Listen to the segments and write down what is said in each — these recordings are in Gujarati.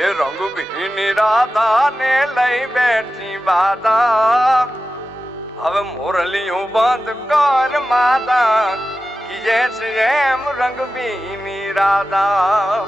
એ રંગભીની રાધાને લઈ બેઠી બાધા હવે મોરલીયું બંધ કર માતા કીજે છે એમ રંગભીની રાધા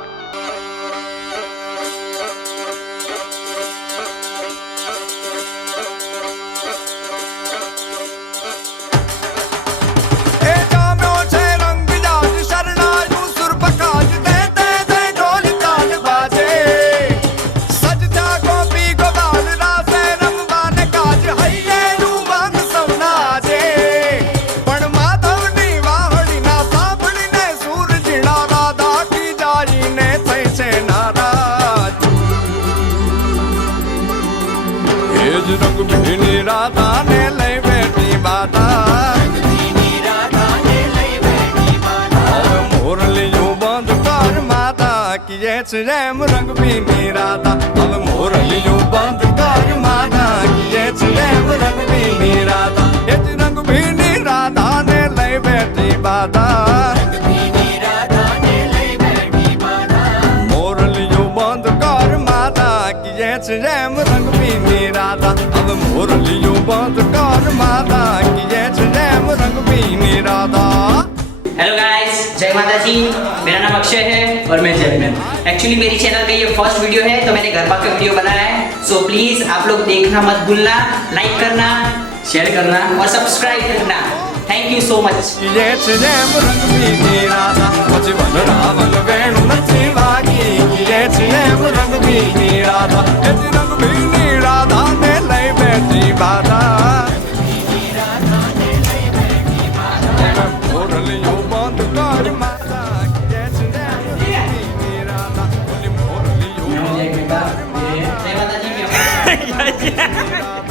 રંગભીની રાધાને લઈ બેઠી બાધા મોરલીયું બંધ કર માતા કીએ છે એમ રંગભીની રાધા હવે મોરલીયું બંધ કર માતા કીએ છે એમ રંગભીની રાધા એ જ રંગભીની રાધાને લઈ બેઠી બાધા મોરલીયું બંધ કર માતા કીએ છે એમ રંગભીની રાધા હવે મોરલીયું બંધ કર માતા કીએ છે એમ રંગભીની રાધા हेलो गाइस, जय माता जी। मेरा नाम अक्षय है और मैं जयमन। एक्चुअली मेरी चैनल का ये फर्स्ट वीडियो है तो मैंने घर का वीडियो बनाया है। सो प्लीज आप लोग देखना मत भूलना, लाइक करना, शेयर करना और सब्सक्राइब करना। Thank you so much. ये છે જેમ રંગભીની રાધા પછી વનરાવન વેણુ નથી વાગી ये છે જેમ રંગભીની રાધા એ જ રંગભીની રાધાને લઈ બેઠી બાધા મોરલીયું બંધ કર માતા ये છે જેમ રંગભીની રાધા મોરલીયું બંધ કર માતા जय माता जी।